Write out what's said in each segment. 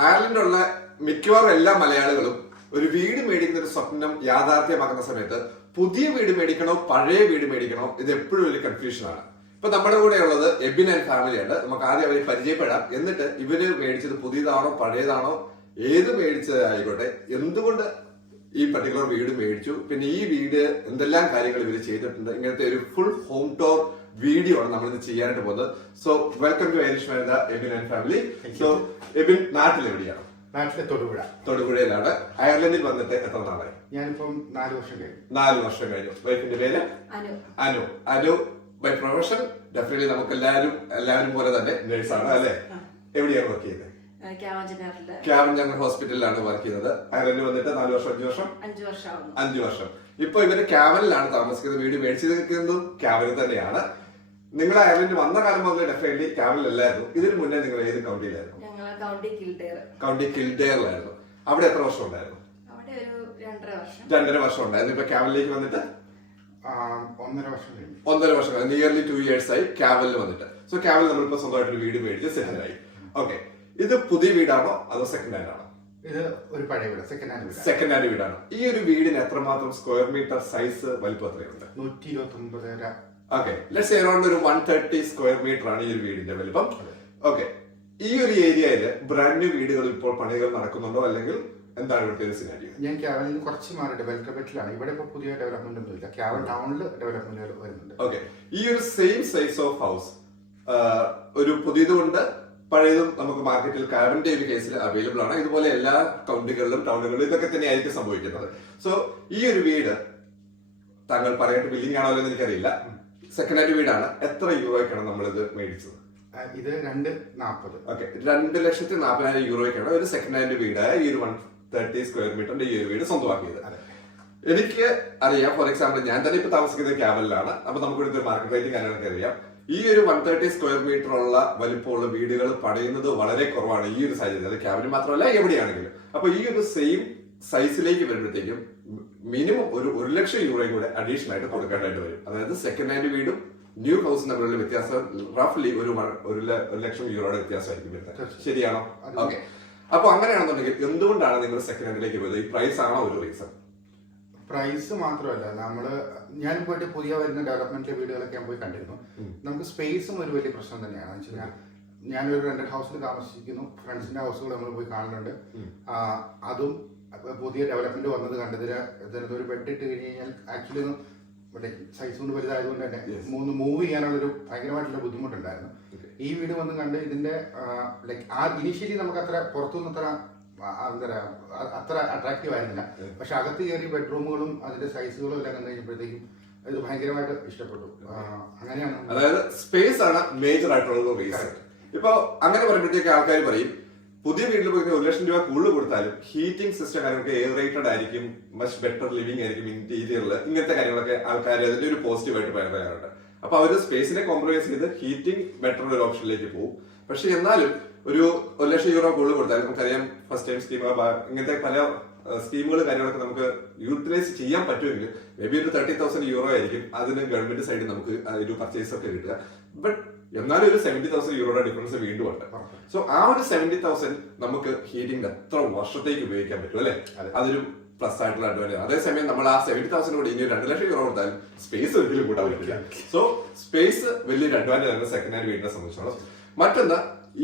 അയർലൻഡിലുള്ള മിക്കവാറും എല്ലാ മലയാളികളും ഒരു വീട് മേടിക്കുന്ന ഒരു സ്വപ്നം യാഥാർത്ഥ്യമാക്കുന്ന സമയത്ത് പുതിയ വീട് മേടിക്കണോ പഴയ വീട് മേടിക്കണോ ഇത് എപ്പോഴും ഒരു കൺഫ്യൂഷൻ ആണ്. ഇപ്പൊ നമ്മുടെ കൂടെ ഉള്ളത് എബിൻ ആൻഡ് ഫാമിലിയാണ്. നമുക്ക് ആദ്യം അവരെ പരിചയപ്പെടാം. എന്നിട്ട് ഇവര് മേടിച്ചത് പുതിയതാണോ പഴയതാണോ ഏത് മേടിച്ചത് ആയിക്കോട്ടെ, എന്തുകൊണ്ട് ഈ പർട്ടിക്കുലർ വീട് മേടിച്ചു, പിന്നെ ഈ വീട് എന്തെല്ലാം കാര്യങ്ങൾ ഇവർ ചെയ്തിട്ടുണ്ട്, ഇങ്ങനത്തെ ഒരു ഫുൾ ഹോം ടൂർ വീഡിയോ ആണ് നമ്മൾ ഇന്ന് ചെയ്യാനായിട്ട് പോകുന്നത്. So welcome to Irish mind Ebin and family. So Ebin നാട്ടിൽ എവിടെയാണ്? നാട്ടിലെ തൊടുപുഴയിലാണ്. അയർലൻഡിൽ വന്നിട്ട് എത്ര നാളായി? ഞാനിപ്പം 4 വർഷം കഴിഞ്ഞു. 4 വർഷം കഴിഞ്ഞു. വൈഫിന്റെ പേര് അനു. ബൈ പ്രൊഫഷൻ ഡെഫിനറ്റ്ലി നമുക്ക് എല്ലാവരും പോലെ തന്നെ നേഴ്സാണ് അല്ലെ? എവിടെയാണ് വർക്ക് ചെയ്യുന്നത്? ക്യാവൻ ജനറൽ ഹോസ്പിറ്റലിലാണ് വർക്ക് ചെയ്യുന്നത്. അയർലൻഡിൽ വന്നിട്ട് 4 വർഷം 5 വർഷം. ഇപ്പൊ ഇവര് ക്യാവനിലാണ് താമസിക്കുന്നത്. വീട് മേടിച്ചിരിക്കുന്നതും ക്യാവനിൽ തന്നെയാണ്. നിങ്ങൾ അയർലൻഡിൽ വന്ന കാലം മുതൽ ഡെഫിനറ്റ്ലി ക്യാവനിലല്ലായിരുന്നു. ഇതിനു മുന്നേ നിങ്ങൾ ഏത് കൗണ്ടിയിലായിരുന്നു? കൗണ്ടി കിൽഡെയറിലായിരുന്നു. അവിടെ എത്ര വർഷം ഉണ്ടായിരുന്നു? 2.5 വർഷം ഉണ്ടായിരുന്നു. ഇപ്പൊ ക്യാവനിലേക്ക് വന്നിട്ട് 1.5 വർഷം കഴിഞ്ഞു. നിയർലി 2 years ആയി ക്യാവലിൽ വന്നിട്ട്. സോ ക്യാവലിൽ നമ്മളിപ്പോ സ്വന്തമായിട്ട് ഒരു വീട് മേടിച്ച് സെറ്റിൽ ആയി. ഓക്കെ, ഇത് പുതിയ വീടാണോ അതോ സെക്കൻഡ് ഹാൻഡ് ആണോ? ഇത് ഒരു പഴയ വീട്, സെക്കൻഡ് ഹാൻഡ് വീടാണ്. ഈ ഒരു വീടിന് എത്രമാത്രം സ്ക്വയർ മീറ്റർ സൈസ് വലിപ്പം എത്രയുണ്ട്? 129. ഓക്കെ, ലെറ്റ്സ് അറൗണ്ട് ഒരു 130 സ്ക്വയർ മീറ്റർ ആണ് ഈ ഒരു വീടിന്റെ വലിപ്പം. ഓക്കെ, ഈ ഒരു ഏരിയയില് ബ്രാൻഡ് ന്യൂ വീടുകൾ ഇപ്പോൾ പണികൾ നടക്കുന്നുണ്ടോ, അല്ലെങ്കിൽ എന്താണ് ഇവിടുത്തെ ഒരു സിനാരിയോ? ഞാൻ ക്യാവനിൽ കുറച്ച് മാറി ഡെവലപ്മെന്റിലാണ്. ഇവിടെ ഇപ്പൊ പുതിയ ഡെവലപ്മെന്റ് ഒന്നും ഇല്ല. ക്യാവൻ ടൗണിൽ ഡെവലപ്മെന്റ് വരുന്നുണ്ട്. ഓക്കെ, ഈ ഒരു സെയിം സൈസ് ഓഫ് ഹൗസ് ഒരു പുതിയതുകൊണ്ട് പഴയതും നമുക്ക് മാർക്കറ്റിൽ കറന്റ് ഒരു കേസിൽ അവൈലബിൾ ആണ്. ഇതുപോലെ എല്ലാ കൗണ്ടികളിലും ടൗണുകളിലും ഇതൊക്കെ തന്നെയായിരിക്കും സംഭവിക്കുന്നത്. സോ ഈ ഒരു വീട് താങ്കൾ പറയേണ്ട ബില്ലിംഗ് ആണോ എന്ന് എനിക്കറിയില്ല. സെക്കൻഡ് ഹാൻഡ് വീടാണ്. എത്ര യൂറോയ്ക്കാണ് നമ്മൾ ഇത് മേടിച്ചത്? ഇത് 2.40. ഓക്കെ, 2,40,000 ഒരു സെക്കൻഡ് ഹാൻഡ് വീട് ഈ ഒരു 130 സ്ക്വയർ മീറ്ററിന്റെ ഈ ഒരു വീട് സ്വന്തമാക്കിയത്. എനിക്ക് അറിയാം. ഫോർ എക്സാമ്പിൾ, ഞാൻ തന്നെ ഇപ്പൊ താമസിക്കുന്നത് ക്യാബലിലാണ്. അപ്പൊ നമുക്ക് ഇവിടുത്തെ മാർക്കറ്റ് റേറ്റ് കാര്യങ്ങളൊക്കെ അറിയാം. ഈ ഒരു 130 സ്ക്വയർ മീറ്റർ ഉള്ള വലിപ്പമുള്ള വീടുകൾ പണിയുന്നത് വളരെ കുറവാണ് ഈ ഒരു സാഹചര്യത്തിൽ. അത് ക്യാബിന് മാത്രമല്ല എവിടെയാണെങ്കിലും. അപ്പൊ ഈ ഒരു സെയിം സൈസിലേക്ക് വരുമ്പോഴത്തേക്കും മിനിമം ഒരു 1 ലക്ഷം യൂറോയും കൂടെ അഡീഷണൽ ആയിട്ട് കൊടുക്കേണ്ടതായിട്ട് വരും. അതായത് സെക്കൻഡ് ഹാൻഡ് വീടും ന്യൂ ഹൗസും തമ്മിലുള്ള വ്യത്യാസം റഫ്ലി ഒരു 1 ലക്ഷം യൂറോയുടെ വ്യത്യാസമായിരിക്കും വരുന്നത്. ശരിയാണോ? ഓക്കെ, അപ്പൊ അങ്ങനെയാണെന്നുണ്ടെങ്കിൽ എന്തുകൊണ്ടാണ് നിങ്ങൾ സെക്കൻഡ് ഹാൻഡിലേക്ക് പോയത്? ഈ പ്രൈസ് ആണോ ഒരു റീസൺ? പ്രൈസ് മാത്രമല്ല, ഞാൻ പോയിട്ട് പുതിയ വരുന്ന ഡെവലപ്മെന്റിലെ വീടുകളൊക്കെ ഞാൻ പോയി കണ്ടിരുന്നു. നമുക്ക് സ്പേസും ഒരു വലിയ പ്രശ്നം തന്നെയാണ്. വെച്ചാൽ ഞാനൊരു റെന്റഡ് ഹൗസിൽ താമസിക്കുന്നു. ഫ്രണ്ട്സിന്റെ ഹൗസുകൾ നമ്മൾ പോയി കാണുന്നുണ്ട്. അതും പുതിയ ഡെവലപ്മെന്റ് വന്നത് കണ്ടതിന് ഒരു ബെഡ് ഇട്ട് കഴിഞ്ഞ് കഴിഞ്ഞാൽ ആക്ച്വലി സൈസ് കൊണ്ട് വലുതായതുകൊണ്ട് തന്നെ മൂവ് ചെയ്യാനുള്ളൊരു ഭയങ്കരമായിട്ടുള്ള ബുദ്ധിമുട്ടുണ്ടായിരുന്നു. ഈ വീട് വന്ന് കണ്ട് ഇതിന്റെ ഇനീഷ്യലി നമുക്ക് അത്ര പുറത്തുനിന്ന് അത്ര അട്രാക്റ്റീവ് ആയിരുന്നില്ല. പക്ഷെ അകത്ത് കയറി ബെഡ്റൂമുകളും അതിന്റെ സൈസുകളും എല്ലാം കണ്ടു കഴിഞ്ഞപ്പോഴത്തേക്കും ഇത് ഭയങ്കരമായിട്ട് ഇഷ്ടപ്പെട്ടു. അങ്ങനെയാണ്. അതായത് സ്പേസ് ആണ് മേജർ ആയിട്ടുള്ള റീസൺ. ഇപ്പൊ അങ്ങനെ പറയുമ്പോഴത്തേക്ക് ആൾക്കാർ പറയും പുതിയ വീട്ടിൽ പോയി 1 ലക്ഷം രൂപ കൂടുതൽ കൊടുത്താലും ഹീറ്റിംഗ് സിസ്റ്റം കാര്യങ്ങളൊക്കെ എയർ റേറ്റഡ് ആയിരിക്കും, മച്ച് ബെറ്റർ ലിവിംഗ് ആയിരിക്കും ഇന്റീരിയറിൽ. ഇങ്ങനത്തെ കാര്യങ്ങളൊക്കെ ആൾക്കാർ അതിന്റെ ഒരു പോസിറ്റീവായിട്ട് പറയാറുണ്ട്. അപ്പൊ അവർ സ്പേസിനെ കോംപ്രമൈസ് ചെയ്ത് ഹീറ്റിംഗ് ബെറ്റർ ഒരു ഓപ്ഷനിലേക്ക് പോകും. പക്ഷെ എന്നാലും ഒരു 1 ലക്ഷം യൂറോ കൂടുതൽ കൊടുത്താലും നമുക്കറിയാം ഫസ്റ്റ് ടൈം സ്കീം ഇങ്ങനത്തെ പല സ്കീമുകൾ കാര്യങ്ങളൊക്കെ നമുക്ക് യൂട്ടിലൈസ് ചെയ്യാൻ പറ്റുമെങ്കിൽ മേ ബി ഒരു 30,000 യൂറോ ആയിരിക്കും അതിന് ഗവൺമെന്റ് സൈഡിൽ നമുക്ക് ഒരു പർച്ചേസ് ഒക്കെ കിട്ടുക. ബട്ട് എന്നാലും ഒരു 70,000 യൂറോയുടെ ഡിഫറൻസ് വീണ്ടും ഉണ്ട്. സോ ആ ഒരു 70,000 നമുക്ക് ഹീറ്റിംഗ് എത്ര വർഷത്തേക്ക് ഉപയോഗിക്കാൻ പറ്റും അല്ലെ? അതൊരു പ്ലസ് ആയിട്ടുള്ള അഡ്വാൻറ്റേജ്. അതേസമയം നമ്മൾ ആ 70,000 കൂടി ഇനി 2 ലക്ഷം യൂറോ കൊടുത്താലും സ്പേസ് ഒരിക്കലും കൂട്ടാൻ പറ്റില്ല. സോ സ്പേസ് വലിയൊരു അഡ്വാൻറ്റേജ് ആണ് സെക്കൻഡ് ഹാൻഡ് വീടിനെ സംബന്ധിച്ചോളം. മറ്റൊന്ന്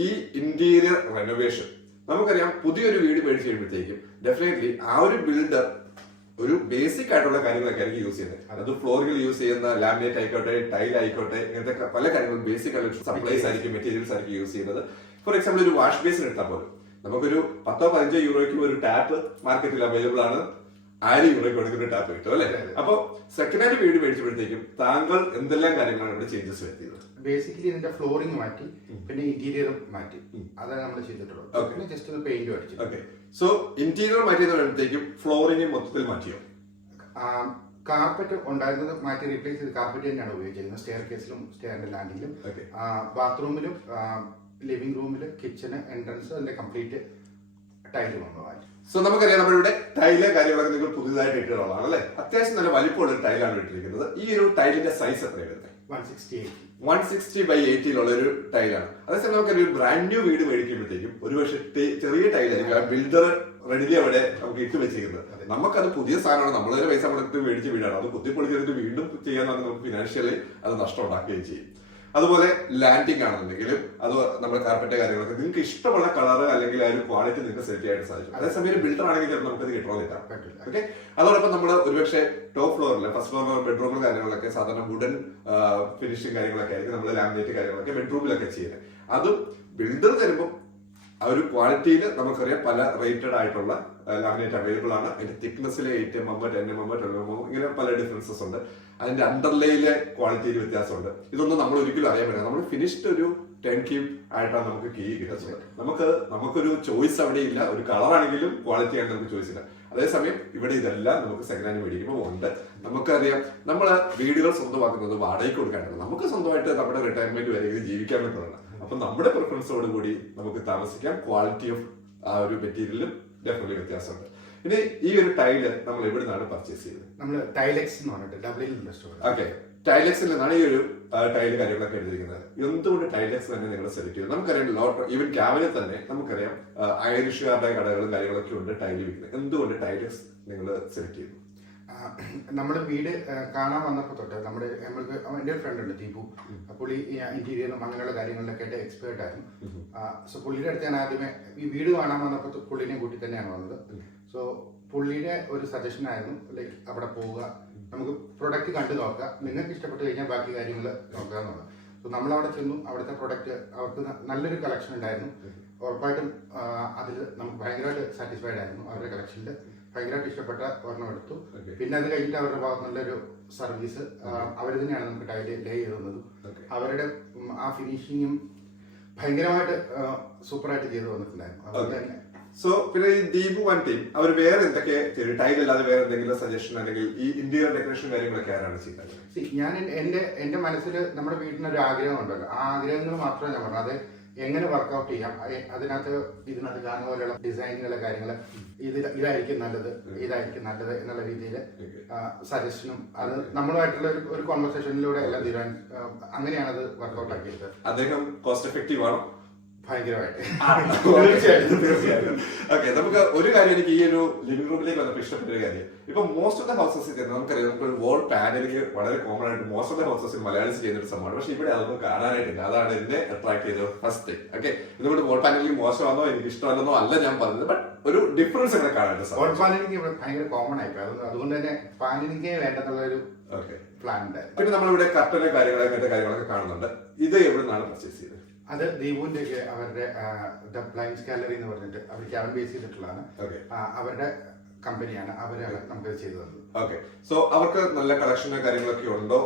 ഈ ഇന്റീരിയർ റെനോവേഷൻ. നമുക്കറിയാം പുതിയൊരു വീട് മേടിച്ച് കഴിയുമ്പോഴത്തേക്കും ഡെഫിനറ്റ്ലി ആ ഒരു ബിൽഡർ ഒരു ബേസിക് ആയിട്ടുള്ള കാര്യങ്ങളൊക്കെ ആയിരിക്കും യൂസ് ചെയ്യുന്നത്. അത് ഫ്ലോറിൽ യൂസ് ചെയ്യുന്ന ലാമിനേറ്റ് ആയിക്കോട്ടെ, ടൈൽ ആയിക്കോട്ടെ, ഇങ്ങനത്തെ പല കാര്യങ്ങളും ബേസിക് ആയിട്ടുള്ള സപ്ലൈസ് ആയിരിക്കും, മെറ്റീരിയൽസ് ആയിരിക്കും യൂസ് ചെയ്യുന്നത്. ഫോർ എക്സാമ്പിൾ, ഒരു വാഷ് ബേസിൻ എടുത്താൽ പോലും നമുക്കൊരു 10-15 യൂറോയ്ക്ക് ഒരു ടാപ്പ് മാർക്കറ്റിൽ അവൈലബിൾ ആണ്. 1000 യൂറോയ്ക്ക് കൊടുക്കുന്ന ടാപ്പ് കിട്ടും അല്ലെ? അപ്പൊ സെക്കൻഡ് ഹാൻഡ് വീട് മേടിച്ചപ്പോഴത്തേക്കും താങ്കൾ എന്തെല്ലാം കാര്യങ്ങളാണ് ഇവിടെ ചേഞ്ചസ് വരുത്തിയത്? ബേസിക്കലി ഇതിന്റെ ഫ്ലോറിംഗ് മാറ്റി, പിന്നെ ഇന്റീരിയറും മാറ്റി. അതാണ് നമ്മൾ ചെയ്തിട്ടുള്ളത്. പിന്നെ ജസ്റ്റ് ഒന്ന് പെയിന്റ് അടിച്ചു. ഓക്കെ, സോ ഇന്റീരിയർ മാറ്റിയപ്പോഴത്തേക്കും ഫ്ലോറിംഗ് മൊത്തത്തിൽ മാറ്റിയോ? കാർപ്പറ്റ് ഉണ്ടായിരുന്നത് മാറ്റി റീപ്ലേസ് ചെയ്ത് കാർപ്പറ്റ് തന്നെയാണ് ഉപയോഗിച്ചിരുന്നത്. സ്റ്റെയർ കേസിലും സ്റ്റെയറിന്റെ ലാൻഡിലും ബാത്റൂമിലും ലിവിംഗ് റൂമില് കിച്ചണ് എൻട്രൻസ് അതിന്റെ കംപ്ലീറ്റ് ടൈല് കൊണ്ടുപോകാൻ. സോ നമുക്കറിയാം നമ്മളിവിടെ ടൈല് കാര്യങ്ങളൊക്കെ നിങ്ങൾ പുതിയതായിട്ട് ഇട്ടുള്ളതാണ് അല്ലെ? അത്യാവശ്യം നല്ല വലിപ്പമുള്ള ഒരു ടൈലാണ് ഇട്ടിരിക്കുന്നത്. ഈ ഒരു ടൈലിന്റെ സൈസ് എത്രയാണ് വരുന്നത്? 160/80 ഒരു ടൈലാണ്. അതേസമയം നമുക്ക് ഒരു ബ്രാൻഡ് ന്യൂ വീട് മേടിക്കുമ്പോഴത്തേക്കും ഒരു പക്ഷേ ചെറിയ ടൈലായിരിക്കും ആ ബിൽഡർ റെഡിലി അവിടെ നമുക്ക് ഇട്ട് വെച്ചിരിക്കുന്നത്. നമുക്കത് പുതിയ സാധനമാണ്, നമ്മളെ പൈസ കൊടുത്ത് മേടിച്ച വീടാണ്. അത് കുത്തിപ്പൊളിച്ചിട്ട് വീണ്ടും ചെയ്യാൻ നമുക്ക് ഫിനാൻഷ്യലി അത് നഷ്ടം ഉണ്ടാക്കുകയും ചെയ്യും. അതുപോലെ ലാൻഡിംഗ് ആണെന്നുണ്ടെങ്കിലും അത് നമ്മുടെ കാർപ്പറ്റ് കാര്യങ്ങളൊക്കെ നിങ്ങൾക്ക് ഇഷ്ടമുള്ള കളർ അല്ലെങ്കിൽ ആ ഒരു ക്വാളിറ്റി നിങ്ങൾക്ക് സെറ്റ് ചെയ്യാൻ സാധിക്കും. അതേസമയം ബിൽഡർ ആണെങ്കിൽ ചിലപ്പോൾ നമുക്കത് കിട്ടണമെന്നില്ല. ഓക്കെ, അതോടൊപ്പം നമ്മൾ ഒരുപക്ഷെ ടോപ്പ് ഫ്ലോറിൽ ഫസ്റ്റ് ഫ്ലോറിൽ ബെഡ്റൂമിൽ കാര്യങ്ങളൊക്കെ സാധാരണ വുഡൻ ഫിനിഷിംഗ് കാര്യങ്ങളൊക്കെ ആയിരിക്കും നമ്മൾ ലാമിനേറ്റ് കാര്യങ്ങളൊക്കെ ബെഡ്റൂമിലൊക്കെ ചെയ്യുന്നത്. അതും ബിൽഡർ തരുമ്പോൾ ആ ഒരു ക്വാളിറ്റിയിൽ നമുക്കറിയാം പല റേറ്റഡ് ആയിട്ടുള്ള ലാമിനേറ്റ് അവൈലബിൾ ആണ്. അതിന്റെ തിക്നെസ്സിൽ 8mm, 10mm, 12mm ഇങ്ങനെ പല ഡിഫറൻസസ് ഉണ്ട്. അതിന്റെ അണ്ടർലേയിലെ ക്വാളിറ്റിയിൽ വ്യത്യാസമുണ്ട്. ഇതൊന്നും നമ്മൾ ഒരിക്കലും അറിയാൻ പറ്റില്ല. നമ്മൾ ഫിനിഷ്ഡ് ഒരു 10 ക്യൂബ് ആയിട്ടാണ് നമുക്ക് കീ കിട്ടുന്നത്. നമുക്കൊരു ചോയ്സ് അവിടെ ഇല്ല. ഒരു കളർ ആണെങ്കിലും ക്വാളിറ്റി ആണെങ്കിൽ നമുക്ക് ചോയ്സ് ഇല്ല. അതേസമയം ഇവിടെ ഇതെല്ലാം നമുക്ക് സെക്കൻഡ് ഹാൻഡ് മേടിക്കുമ്പോൾ ഉണ്ട്. നമുക്കറിയാം നമ്മള് വീടുകൾ സ്വന്തമാക്കുന്നത് വാടകയ്ക്ക് കൊടുക്കാനാണ്. നമുക്ക് സ്വന്തമായിട്ട് നമ്മുടെ റിട്ടയർമെന്റ് വരെ ജീവിക്കാൻ പറ്റുന്നതാണ്. അപ്പൊ നമ്മുടെ പ്രിഫറൻസോട് കൂടി നമുക്ക് താമസിക്കാം. ക്വാളിറ്റി ഓഫ് ആ ഒരു മെറ്റീരിയലും ഡെഫിനറ്റ്ലി വ്യത്യാസമുണ്ട്. ഇനി ഈ ഒരു ടൈല് നമ്മൾ എവിടെ നിന്നാണ് പർച്ചേസ് ചെയ്തത്? നമ്മൾ ടൈലെക്സ് എന്ന് പറഞ്ഞിട്ട് ഡബ്ലിനിലുള്ള സ്റ്റോർ. ഓക്കെ, ടൈലെക്സിൽ നിന്നാണ് ഈ ഒരു ടൈല് കാര്യങ്ങളൊക്കെ എടുത്തിരിക്കുന്നത്. എന്തുകൊണ്ട് ടൈലെക്സ് തന്നെ നിങ്ങൾ സെലക്ട് ചെയ്തു? നമുക്കറിയാം ഈവൻ ക്യാബിനെ തന്നെ നമുക്കറിയാം ഐറിഷുകാരുടെ കടകളും കാര്യങ്ങളൊക്കെ ഉണ്ട് ടൈല് വിൽക്കുന്നത്. എന്തുകൊണ്ട് ടൈലെക്സ് നിങ്ങൾ സെലക്ട് ചെയ്തു? നമ്മുടെ വീട് കാണാൻ വന്നപ്പോൾ തൊട്ട് നമ്മുടെ എൻ്റെ ഒരു ഫ്രണ്ട് ഉണ്ട് ദീപു. പുള്ളി ഇന്റീരിയറും അങ്ങനെയുള്ള കാര്യങ്ങളിലൊക്കെ ആയിട്ട് എക്സ്പേർട്ട് ആയിരുന്നു. സോ പുള്ളിയുടെ അടുത്ത് ഞാൻ ആദ്യമേ ഈ വീട് കാണാൻ വന്നപ്പോൾ പുള്ളിനെ കൂട്ടി തന്നെയാണ് വന്നത്. സോ പുള്ളിയുടെ ഒരു സജഷൻ ആയിരുന്നു ലൈക്ക് അവിടെ പോവുക, നമുക്ക് പ്രൊഡക്റ്റ് കണ്ടു നോക്കാം, നിങ്ങൾക്ക് ഇഷ്ടപ്പെട്ട് കഴിഞ്ഞാൽ ബാക്കി കാര്യങ്ങൾ നോക്കുക എന്നുള്ളത്. സോ നമ്മളവിടെ ചെന്നു. അവിടുത്തെ പ്രൊഡക്റ്റ് അവർക്ക് നല്ലൊരു കളക്ഷൻ ഉണ്ടായിരുന്നു. ഉറപ്പായിട്ടും അതിൽ നമുക്ക് ഭയങ്കരമായിട്ട് സാറ്റിസ്ഫൈഡ് ആയിരുന്നു. അവരുടെ കളക്ഷനിൽ ഭയങ്കരമായിട്ട് ഇഷ്ടപ്പെട്ട ഒരെണ്ണം എടുത്തു. പിന്നെ അത് കഴിഞ്ഞിട്ട് അവരുടെ ഭാഗത്ത് നല്ലൊരു സർവീസ് അവർ തന്നെയാണ് നമുക്ക് ടൈല് ലേ ചെയ്ത് തന്നത്. അവരുടെ ആ ഫിനിഷിങ്ങും ഭയങ്കരമായിട്ട് സൂപ്പറായിട്ട് ചെയ്ത് വന്നിട്ടുണ്ടായിരുന്നു. അതുകൊണ്ട് തന്നെ സോ പിന്നെ ഈ ദീപു വൺ ടീം അവർ വേറെ എന്തൊക്കെ ടൈൽ അല്ലാതെ വേറെ എന്തെങ്കിലും സജഷൻ അല്ലെങ്കിൽ ഈ ഇന്റീരിയർ ഡെക്കറേഷൻ കാര്യങ്ങളൊക്കെ ആരാണ് ചെയ്യുന്നത്? ഞാൻ എന്റെ മനസ്സിൽ നമ്മുടെ വീടിനൊരു ആഗ്രഹം ഉണ്ടല്ലോ, ആ ആഗ്രഹങ്ങൾ മാത്രമേ ഞാൻ പറഞ്ഞു. അത് എങ്ങനെ വർക്ക്ഔട്ട് ചെയ്യാം, ഇതിനകത്ത് കാണുന്ന പോലെയുള്ള ഡിസൈനുകളെ കാര്യങ്ങൾ ഇതായിരിക്കും നല്ലത് എന്നുള്ള രീതിയിൽ സജഷനും അത് നമ്മളുമായിട്ടുള്ള ഒരു കോൺവെർസേഷനിലൂടെ എല്ലാം തീരാൻ അങ്ങനെയാണ് അത് വർക്ക്ഔട്ട് ആക്കിയത്. അദ്ദേഹം കോസ്റ്റ് എഫക്റ്റീവ് ആണോ? ഭയങ്കരമായിട്ട്. തീർച്ചയായിട്ടും. ഓക്കെ, നമുക്ക് ഒരു കാര്യം എനിക്ക് ഈ ഒരു ലിവിംഗ് റൂമിലേക്ക് വന്നപ്പോൾ ഇഷ്ടപ്പെട്ട ഒരു കാര്യം, ഇപ്പൊ മോസ്റ്റ് ഓഫ് ദ ഹൗസസിൽ തന്നെ നമുക്കറിയാം നമുക്ക് വോൾ പാനലിംഗ് വളരെ കോമൺ ആയിട്ട് മോസ്റ്റ് ഓഫ് ദ ഹൗസസിൽ മലയാളീസ് ചെയ്യുന്ന ഒരു സംഭവമാണ്. പക്ഷെ ഇവിടെ അതൊന്നും കാണാനായിട്ടില്ല. അതാണ് എന്നെ അട്രാക്ട് ചെയ്തത് ഫസ്റ്റ് തിങ്. ഓക്കെ, ഇതുകൊണ്ട് വോൾ പാനലിംഗ് മോശമാണോ എനിക്ക് ഇഷ്ടമല്ലെന്നോ അല്ല ഞാൻ പറഞ്ഞത്, ബട്ട് ഒരു ഡിഫറൻസ് ഇവിടെ കാണാനായിട്ട് വോൾ പാനലിംഗ് ഇവിടെ ഭയങ്കര കോമൺ ആയിട്ട് അതുകൊണ്ട് തന്നെ പാനലിംഗേ വേണ്ടെന്നുള്ളൊരു പ്ലാൻ ഉണ്ടായിരുന്നു. പിന്നെ നമ്മളിവിടെ കർട്ടന് കാര്യങ്ങളൊക്കെ കാണുന്നുണ്ട്. ഇത് എവിടെ നിന്നാണ് പർച്ചേസ് ചെയ്തത്? അത് ദീപുവിന്റെ അവരുടെ ദ ബ്ലൈൻഡ്സ് ഗാലറി എന്ന് പറഞ്ഞിട്ട് അവർ ക്യാബിൻ ബേസ് ചെയ്തിട്ടുള്ളതാണ്. അവരുടെ കമ്പനിയാണ്, അവരാണ് നമുക്ക് ചെയ്തു തന്നത്. ഓക്കെ, സോ അവർക്ക് നല്ല കളക്ഷന് കാര്യങ്ങളൊക്കെ ഉണ്ടോ?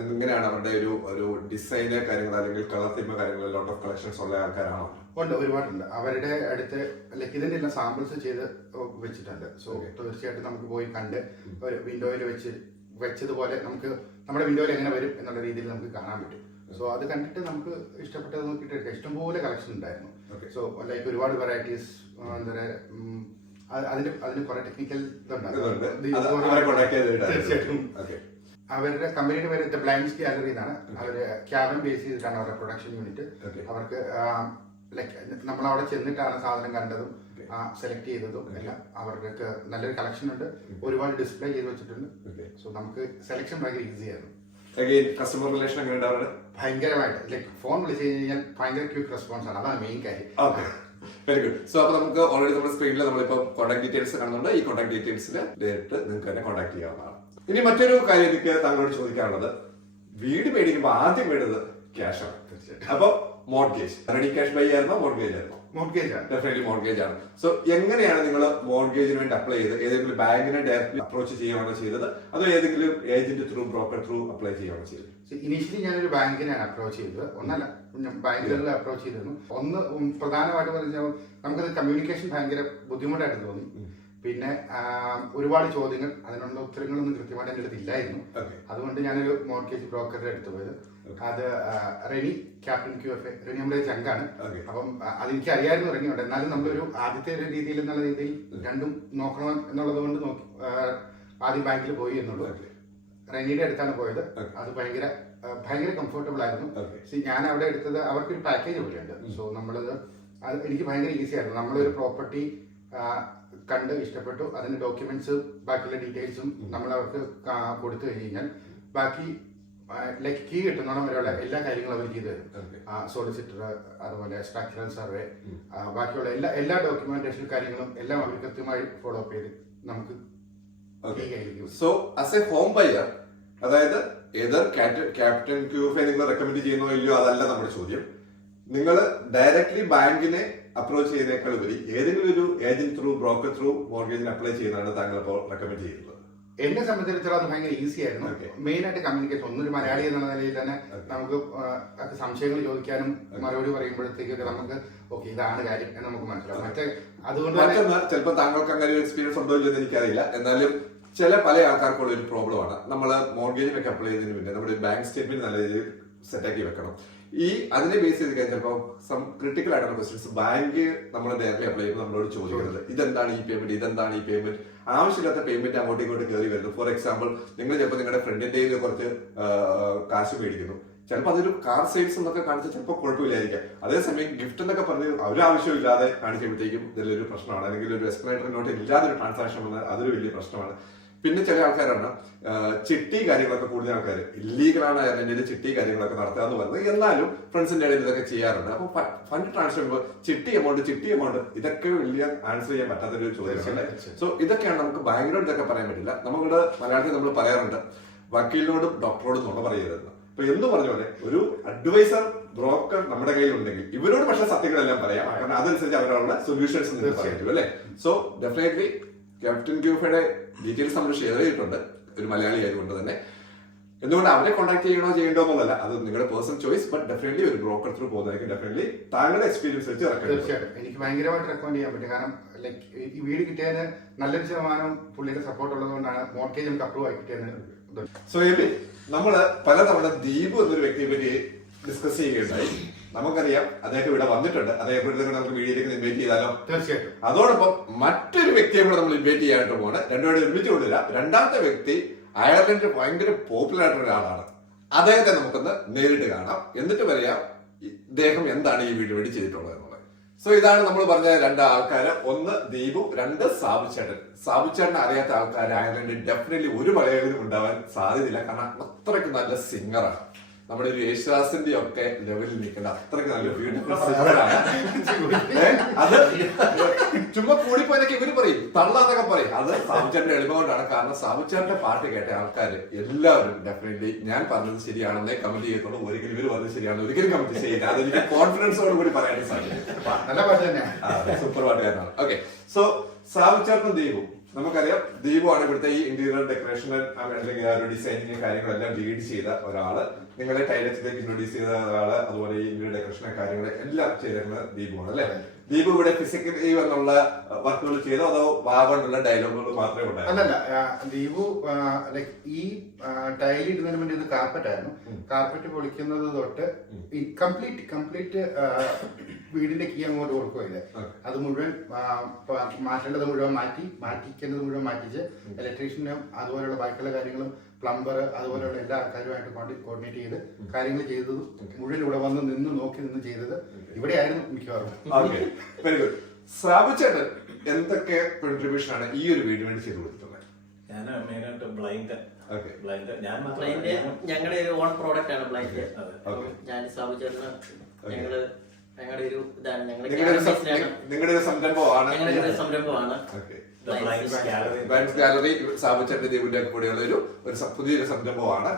എങ്ങനെയാണ് അവരുടെ ഒരു ഡിസൈന് കാര്യങ്ങൾ അല്ലെങ്കിൽ കളർ തീമ കാര്യങ്ങൾ ലോട്ട് ഓഫ് കളക്ഷൻസ് ഉള്ള ആൾക്കാരാണോ? ഉണ്ട്, ഒരുപാടുണ്ട്. അവരുടെ അടുത്ത് ലൈക്ക് ഇതിന്റെ എല്ലാം സാമ്പിൾസ് ചെയ്ത് വെച്ചിട്ടുണ്ട്. സോ തീർച്ചയായിട്ടും നമുക്ക് പോയി കണ്ട് ഒരു വിൻഡോയിൽ വെച്ചതുപോലെ നമുക്ക് നമ്മുടെ വിൻഡോയിൽ എങ്ങനെ വരും എന്നുള്ള രീതിയിൽ നമുക്ക് കാണാൻ പറ്റും. സോ അത് കണ്ടിട്ട് നമുക്ക് ഇഷ്ടപ്പെട്ടത് നോക്കിയിട്ട് എടുക്കാം. ഇഷ്ടംപോലെ കളക്ഷൻ ഉണ്ടായിരുന്നു. സോ ലൈക്ക് ഒരുപാട് വെറൈറ്റീസ്, എന്താ പറയുക, അതിന് കുറെ ടെക്നിക്കൽ തീർച്ചയായിട്ടും. അവരുടെ കമ്പനിയുടെ പേര് ദ ബ്ലൈൻഡ്സ് ഗാലറി എന്നാണ്. അവര് ക്യാബിൻ ബേസ് ചെയ്തിട്ടാണ് അവരുടെ പ്രൊഡക്ഷൻ യൂണിറ്റ്. അവർക്ക് ലൈക്ക് നമ്മളവിടെ ചെന്നിട്ടാണ് സാധനം കണ്ടതും സെലക്ട് ചെയ്തതും എല്ലാം. അവർക്ക് നല്ലൊരു കളക്ഷൻ ഉണ്ട്, ഒരുപാട് ഡിസ്പ്ലേ ചെയ്ത് വെച്ചിട്ടുണ്ട്. സോ നമുക്ക് സെലക്ഷൻ ഭയങ്കര ഈസി ആയിരുന്നു. കസ്റ്റമർ റിലേഷൻ എങ്ങനെ ഉണ്ടാവാറ്? ഭയങ്കരമായിട്ട് ലൈക്ക് ഫോൺ വിളിച്ചു കഴിഞ്ഞാൽ ഭയങ്കര ക്വിക്ക് റെസ്പോൺസ് ആണ്. അതാണ് മെയിൻ കാര്യം. Very good. സോ അപ്പൊ നമുക്ക് ഓൾറെഡി നമ്മുടെ സ്ക്രീനിൽ നമ്മളിപ്പോ കോൺടാക്ട് ഡീറ്റെയിൽസ് കാണുന്നുണ്ട്. ഈ കോൺടാക്ട് ഡീറ്റെയിൽസിൽ നേരിട്ട് നിങ്ങൾക്ക് തന്നെ കോൺടാക്ട് ചെയ്യാവുന്നതാണ്. ഇനി മറ്റൊരു കാര്യം എനിക്ക് താങ്കളോട് ചോദിക്കാനുള്ളത്, വീട് മേടിക്കുമ്പോൾ ആദ്യം വേണ്ടത് ക്യാഷ് ആണ്. അപ്പൊ മോർഗേജ് റെഡി ക്യാഷ് ബൈ ആയിരുന്നോ മോർഗേജ് ആയിരുന്നോ? മോർഗേജ് ആണ്, ഡെഫിനറ്റ്ലി മോർഗേജ് ആണ്. സോ എങ്ങനെയാണ് നിങ്ങൾ മോർഗേജിന് വേണ്ടി അപ്ലൈ ചെയ്ത്? ഏതെങ്കിലും ബാങ്കിനെ ഡയറക്റ്റ്ലി അപ്രോച്ച് ചെയ്യുകയാണോ ചെയ്തത്, അതോ ഏതെങ്കിലും agent through broker through apply ചെയ്യുകയാണോ ചെയ്തത്? ഇനീഷ്യലി ഞാനൊരു ബാങ്കിനാണ് അപ്രോച്ച് ചെയ്തത്. ഒന്നല്ല, ബാങ്കുകളിൽ അപ്രോച്ച് ചെയ്തിരുന്നു. ഒന്ന് പ്രധാനമായിട്ട് പറഞ്ഞാൽ നമുക്കത് കമ്മ്യൂണിക്കേഷൻ ഭയങ്കര ബുദ്ധിമുട്ടായിട്ട് തോന്നി. പിന്നെ ഒരുപാട് ചോദ്യങ്ങൾ, അതിനുള്ള ഉത്തരങ്ങളൊന്നും കൃത്യമായിട്ട് എൻ്റെ അടുത്ത് ഇല്ലായിരുന്നു. അതുകൊണ്ട് ഞാനൊരു മോർഗേജ് ബ്രോക്കറുടെ അടുത്ത് പോയത്. അത് റെനി ക്യാപ്റ്റൻ QFA, റെനി നമ്മുടെ ചങ്കാണ്. അപ്പം അതെനിക്ക് അറിയായിരുന്നു റെനിയുണ്ട്. എന്നാലും നമ്മളൊരു ആദ്യത്തെ ഒരു രീതിയിൽ എന്നുള്ള രീതിയിൽ രണ്ടും നോക്കണം എന്നുള്ളത് കൊണ്ട് ആദ്യം ബാങ്കിൽ പോയി എന്നുള്ളൂ. റെനിയുടെ അടുത്താണ് പോയത്. അത് ഭയങ്കര ഭയങ്കര കംഫർട്ടബിൾ ആയിരുന്നു. Okay. See, ഞാൻ അവിടെ എടുത്തത് അവർക്കൊരു പാക്കേജ് പോലെയുണ്ട്. സോ നമ്മളത് എനിക്ക് ഭയങ്കര ഈസി ആയിരുന്നു. നമ്മളൊരു പ്രോപ്പർട്ടി കണ്ട് ഇഷ്ടപ്പെട്ടു, അതിന്റെ ഡോക്യുമെന്റ്സ് ബാക്കിയുള്ള ഡീറ്റെയിൽസും നമ്മൾ അവർക്ക് കൊടുത്തു കഴിഞ്ഞ് കഴിഞ്ഞാൽ ബാക്കി ലൈക്ക് കീ കിട്ടുന്നോണം വരെയുള്ള എല്ലാ കാര്യങ്ങളും അവർ ചെയ്തു തരും. സോളിസിറ്റർ, അതുപോലെ സ്ട്രക്ചറൽ സർവേ, ബാക്കിയുള്ള എല്ലാ ഡോക്യുമെന്റേഷൻ കാര്യങ്ങളും എല്ലാം അവർ കൃത്യമായി ഫോളോ അപ്പ് ചെയ്ത് നമുക്ക്. So as A home buyer, അതായത് ഏത് ക്യാപ്റ്റൻ ക്യൂഫെ നിങ്ങൾ റെക്കമെൻഡ് ചെയ്യുന്നോ ഇല്ലയോ അതല്ല നമ്മുടെ ചോദ്യം. നിങ്ങൾ ഡയറക്ട്ലി ബാങ്കിനെ അപ്രോച്ച് ചെയ്യുന്നേക്കാൾ ഉപരി ഏതെങ്കിലും ഒരു ഏജന്റ് ത്രൂ, ബ്രോക്കർ ത്രൂ മോർഗേജിന് അപ്ലൈ ചെയ്യുന്നതാണ് താങ്കൾ അപ്പോൾ റെക്കമെൻഡ് ചെയ്യുന്നത്? എന്നെ സംബന്ധിച്ചിടത്തോളം അത് ഭയങ്കര ഈസി ആയിരുന്നു. മെയിൻ ആയിട്ട് കമ്മ്യൂണിക്കേഷൻ. ഒന്നൊരു മലയാളി എന്നുള്ള നിലയിൽ തന്നെ നമുക്ക് സംശയങ്ങൾ ചോദിക്കാനും മറുപടി പറയുമ്പോഴത്തേക്കൊക്കെ നമുക്ക് ഓക്കെ ഇതാണ് കാര്യം എന്ന് നമുക്ക് മനസ്സിലാവും. അതുകൊണ്ട് ചിലപ്പോൾ താങ്കൾക്ക് അങ്ങനെ ഒരു എക്സ്പീരിയൻസ് ഉണ്ടോ ഇല്ലെന്ന് എനിക്കറിയില്ല. എന്നാലും പല ആൾക്കാർക്കുള്ള ഒരു പ്രോബ്ലമാണ്, നമ്മൾ മോർഗേജിനൊക്കെ അപ്ലൈ ചെയ്യുന്നതിന് മുന്നേ നമ്മുടെ ബാങ്ക് സ്റ്റേറ്റ്മെന്റ് നല്ല രീതിയിൽ സെറ്റാക്കി വെക്കണം. അതിനെ ബേസ് ചെയ്ത് കഴിഞ്ഞാൽ ചിലപ്പോൾ സം ക്രിട്ടിക്കൽ ആയിട്ടുള്ള ക്വസ്റ്റ്യൻസ് ബാങ്ക് നമ്മൾ ഡയറക്ട്ലി അപ്ലൈ ചെയ്യുമ്പോൾ നമ്മളോട് ചോദിക്കുന്നത് ഇതെന്താണ് ഈ പേയ്മെന്റ്, ഇതെന്താണ് ഈ പേയ്മെന്റ്, ആവശ്യമില്ലാത്ത പേയ്മെന്റ് അങ്ങോട്ടും ഇങ്ങോട്ടും കയറി വരുന്നു. ഫോർ എക്സാമ്പിൾ, നിങ്ങൾ ചിലപ്പോൾ നിങ്ങളുടെ ഫ്രണ്ടിന്റെ കുറച്ച് കാശ് മേടിക്കുന്നു, ചിലപ്പോൾ അതൊരു കാർ സെയിൽസ് എന്നൊക്കെ കാണിച്ചാൽ ചിലപ്പോൾ കുഴപ്പമില്ലായിരിക്കാം. അതേസമയം ഗിഫ്റ്റ് എന്നൊക്കെ പറഞ്ഞ് ഒരാവശ്യമില്ലാതെ കാണിക്കുമ്പോഴത്തേക്കും ഇതിലൊരു പ്രശ്നമാണ്. അല്ലെങ്കിൽ ഒരു എക്സ്പ്ലനേറ്ററി നോട്ട് ഇല്ലാതെ ഒരു ട്രാൻസാക്ഷൻ വന്നാൽ അതൊരു വലിയ പ്രശ്നമാണ്. പിന്നെ ചില ആൾക്കാരാണ് ചിട്ടി കാര്യങ്ങളൊക്കെ കൂടുതൽ ആൾക്കാർ ഇല്ലീഗലാണ് അതിന്റെ ചിട്ടി കാര്യങ്ങളൊക്കെ നടത്തുക എന്ന് പറയുന്നത്. എന്നാലും ഫ്രണ്ട്സിന്റെ ഇടയിൽ ഇതൊക്കെ ചെയ്യാറുണ്ട്. അപ്പൊ ഫണ്ട് ട്രാൻസ്ഫർ ചെയ്യുമ്പോൾ ചിട്ടി എമൗണ്ട് ഇതൊക്കെ വലിയ ആൻസർ ചെയ്യാൻ പറ്റാത്തൊരു ചോദ്യമാണ്. സോ ഇതൊക്കെയാണ് നമുക്ക് ബാങ്കിനോട് ഇതൊക്കെ പറയാൻ പറ്റില്ല. നമ്മുടെ മലയാളത്തിൽ നമ്മൾ പറയാറുണ്ട് വക്കീലിനോടും ഡോക്ടറോടും നുണ പറയരുതെന്ന്. അപ്പൊ എന്ന് പറഞ്ഞ പോലെ ഒരു അഡ്വൈസർ, ബ്രോക്കർ നമ്മുടെ കയ്യിൽ ഉണ്ടെങ്കിൽ ഇവരോട് പക്ഷേ സത്യങ്ങളെല്ലാം പറയാം. കാരണം അതനുസരിച്ച് അവരുടെ സൊല്യൂഷൻസ് നിങ്ങൾക്ക് പറയാൻ പറ്റും അല്ലേ. സോ ഡെഫിനറ്റ്ലി ക്യാപ്റ്റൻ ക്യൂഫയുടെ ഡീറ്റെയിൽസ് നമ്മൾ ഷെയർ ചെയ്തിട്ടുണ്ട്, ഒരു മലയാളി ആയതുകൊണ്ട് തന്നെ. എന്തുകൊണ്ട് അവരെ കോൺടാക്ട് ചെയ്യണോ ചെയ്യണ്ടോ എന്നുള്ളതല്ല, അത് നിങ്ങളുടെ പേഴ്സണൽ ചോയ്സ്. ബട്ട് ഡെഫിനറ്റ്ലി ഒരു ബ്രോക്കർ ത്രൂ പോകുന്നതായിരിക്കും ഡെഫിനറ്റ്ലി താങ്കളുടെ എക്സ്പീരിയൻസ് വെച്ച് തീർച്ചയായിട്ടും എനിക്ക് ഭയങ്കരമായിട്ട് റെക്കമെൻഡ് ചെയ്യാൻ പറ്റും. കാരണം ലൈക്ക് ഈ വീട് കിട്ടിയതിന് നല്ലൊരു ശതമാനം പുള്ളിയുടെ സപ്പോർട്ട് ഉള്ളതുകൊണ്ടാണ് മോർഗേജ് നമുക്ക് അപ്രൂവ് ആയി കിട്ടിയത്. സോ എബി, നമ്മള് പലതവണ ദീപു എന്നൊരു വ്യക്തിയെ പറ്റി ഡിസ്കസ് ചെയ്യുകയുണ്ടായി. നമുക്കറിയാം അദ്ദേഹം ഇവിടെ വന്നിട്ടുണ്ട്. അദ്ദേഹത്തെ നമുക്ക് വീഡിയോയിലേക്ക് ഇൻവൈറ്റ് ചെയ്താലോ? തീർച്ചയായിട്ടും. അതോടൊപ്പം മറ്റൊരു വ്യക്തിയെ കൂടെ നമ്മൾ ഇൻവൈറ്റ് ചെയ്യാനായിട്ട് പോകണം. രണ്ടുപേരും ഒരുമിച്ച് കൊണ്ടില്ല. രണ്ടാമത്തെ വ്യക്തി അയർലൻഡിൽ ഭയങ്കര പോപ്പുലർ ആയിട്ടുള്ള ഒരാളാണ്. അദ്ദേഹത്തെ നമുക്കൊന്ന് നേരിട്ട് കാണാം, എന്നിട്ട് പറയാം ഇദ്ദേഹം എന്താണ് ഈ വീഡിയോ വേണ്ടി ചെയ്തിട്ടുള്ളത് എന്നുള്ളത്. സോ ഇതാണ് നമ്മൾ പറഞ്ഞ രണ്ട് ആൾക്കാര്. ഒന്ന് ദീപു, രണ്ട് സാബുചേട്ടൻ. സാബുചേട്ടൻ അറിയാത്ത ആൾക്കാർ അയർലൻഡിൽ ഡെഫിനറ്റ്ലി ഒരു മലയാളികളും ഉണ്ടാവാൻ സാധ്യതയില്ല. കാരണം അത്രയ്ക്ക് നല്ല സിംഗറാണ്. നമ്മുടെ ഒരു യേശുദാസിന്റെ ഒക്കെ ലെവലിൽ നിൽക്കേണ്ട അത്രയ്ക്ക് നല്ല ബ്യൂട്ടിഫുൾ സിംഗറാണ്. അത് ചുമ്മാ കൂടിപ്പോയതൊക്കെ ഇവര് പറയും, തള്ളാന്നൊക്കെ പറയും. അത് സാബുചേട്ടന്റെ എളിമ കൊണ്ടാണ്. കാരണം സാബുചേട്ടന്റെ പാട്ട് കേട്ട ആൾക്കാർ എല്ലാവരും ഡെഫിനറ്റ്ലി ഞാൻ പറഞ്ഞത് ശരിയാണെന്നേ കമന്റ് ചെയ്യത്തുള്ളൂ. ഒരിക്കലും ഇവര് പറഞ്ഞത് ശരിയാണെന്ന് ഒരിക്കലും കമന്റ് ചെയ്യില്ല. അതെനിക്ക് കോൺഫിഡൻസോട് കൂടി പറയാൻ സാധിക്കും. നല്ല പാട്ട് തന്നെയാണ്, സൂപ്പർ പാട്ടുകാരനാണ്. ഓക്കെ, സോ സാബുചേട്ടനും ദീപു, നമുക്കറിയാം ദീപു ആണ് ഇവിടുത്തെ ഈ ഇന്റീരിയർ ഡെക്കറേഷൻ അല്ലെങ്കിൽ ആ ഒരു ഡിസൈനിങ് കാര്യങ്ങളെല്ലാം ലീഡ് ചെയ്ത ഒരാള്. നിങ്ങളെ ടൈലറ്റ്സിലേക്ക് ഇൻട്രൊഡ്യൂസ് ചെയ്ത ഒരാള്. അതുപോലെ ഈ ഇന്റീരിയർ ഡെക്കറേഷൻ കാര്യങ്ങൾ എല്ലാം ചെയ്തിരുന്നത് ദീപുവാണ് അല്ലെ. ദീപു ഇവിടെ ഫിസിക്കലി എന്നുള്ള വർക്കുകൾ ചെയ്തോ അതോ വാഗോണ്ടുള്ള ഡയലോഗുകൾ മാത്രമേ ഉണ്ടായിരുന്നു? അല്ലല്ല, ദീപു ലൈക് ഈ ടൈൽ ഇടുന്നതിന് വേണ്ടി ഇത് കാർപ്പറ്റ് ആയിരുന്നു. കാർപ്പറ്റ് പൊളിക്കുന്നത് തൊട്ട് കംപ്ലീറ്റ് വീടിന്റെ കീ അങ്ങോട്ട് കൊടുക്കുകയില്ലേ, അത് മുഴുവൻ മാറ്റേണ്ടത് മുഴുവൻ മാറ്റിക്കുന്നത് മുഴുവൻ മാറ്റിച്ച് ഇലക്ട്രീഷ്യനും അതുപോലെയുള്ള ബാക്കിയുള്ള കാര്യങ്ങളും പ്ലംബർ അതുപോലെയുള്ള എല്ലാ ആൾക്കാരുമായിട്ട് കോർഡിനേറ്റ് ചെയ്ത് കാര്യങ്ങൾ ചെയ്തത് മുഴുവൻ ഇവിടെ വന്ന് നോക്കി നിന്ന് ചെയ്തത് ഇവിടെ ആയിരുന്നു മിക്കവാറും. Very good. സാബുചേട്ടൻ എന്തൊക്കെ കോൺട്രിബ്യൂഷൻ ആണ് ഈ ഒരു വീഡിയോ വേണ്ടി ചെയ്തു കൊടുത്തിട്ടുള്ളത്? ഞാൻ മെയിനായിട്ട് ബ്ലൈൻഡ് ഞങ്ങളുടെ ഒരു ഓൺ പ്രോഡക്റ്റ് ആണ് ബ്ലൈൻഡ്. ഞാൻ സാബുചേട്ടന് ഞങ്ങളുടെ ഒരു ഇതാണ്, നിങ്ങളുടെ ഒരു സംരംഭമാണ്. ഗാലറി സാബുചേട്ടൻ ദീപിന്റെ കൂടെയുള്ള ഒരു പുതിയൊരു സംരംഭമാണ്.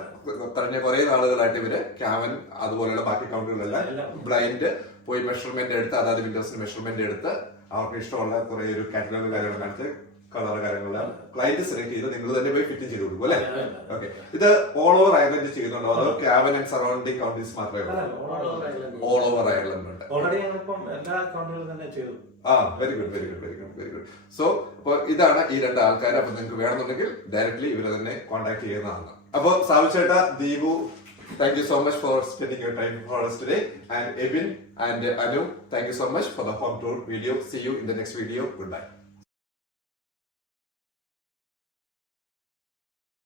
കഴിഞ്ഞ കുറെ നാളുകളായിട്ട് ഇവര് ക്യാമൻ അതുപോലെയുള്ള ബാക്കി കൗണ്ടറുകളെല്ലാം ബ്ലൈൻഡ് പോയി മെഷർമെന്റ് എടുത്ത്, അതായത് വിൻഡോസിന് മെഷർമെന്റ് എടുത്ത് അവർക്ക് ഇഷ്ടമുള്ള കുറെ ഒരു കാറ്റലോഗ് കാര്യങ്ങൾ കാണിച്ച് കളർ കാര്യങ്ങളെല്ലാം ക്ലയന്റ് സെലക്ട് ചെയ്ത് നിങ്ങൾ തന്നെ പോയി ഫിറ്റ് ചെയ്ത് കൊടുക്കും അല്ലെ. ഓക്കെ, ഇത് ഓൾ ഓവർ അയർലൻഡ് ചെയ്യുന്നുണ്ടോ അതോ ക്യാബൻ ആൻഡ് സറൗണ്ടിങ് കൗണ്ടീസ് മാത്രമേ ഉള്ളൂ? ഓൾ ഓവർ അയർലൻഡ് ഉണ്ട്. Very good. സോ അപ്പൊ ഇതാണ് ഈ രണ്ട് ആൾക്കാർ. അപ്പൊ നിങ്ങൾക്ക് വേണമെന്നുണ്ടെങ്കിൽ ഡയറക്ട്ലി ഇവരെ തന്നെ കോൺടാക്ട് ചെയ്യുന്നതാണ്. അപ്പൊ സാബുചേട്ട, Deepu, thank you so much for spending your time for us today. And Ebin and Anu, thank you so much for the home tour video. See you in the next video. Goodbye.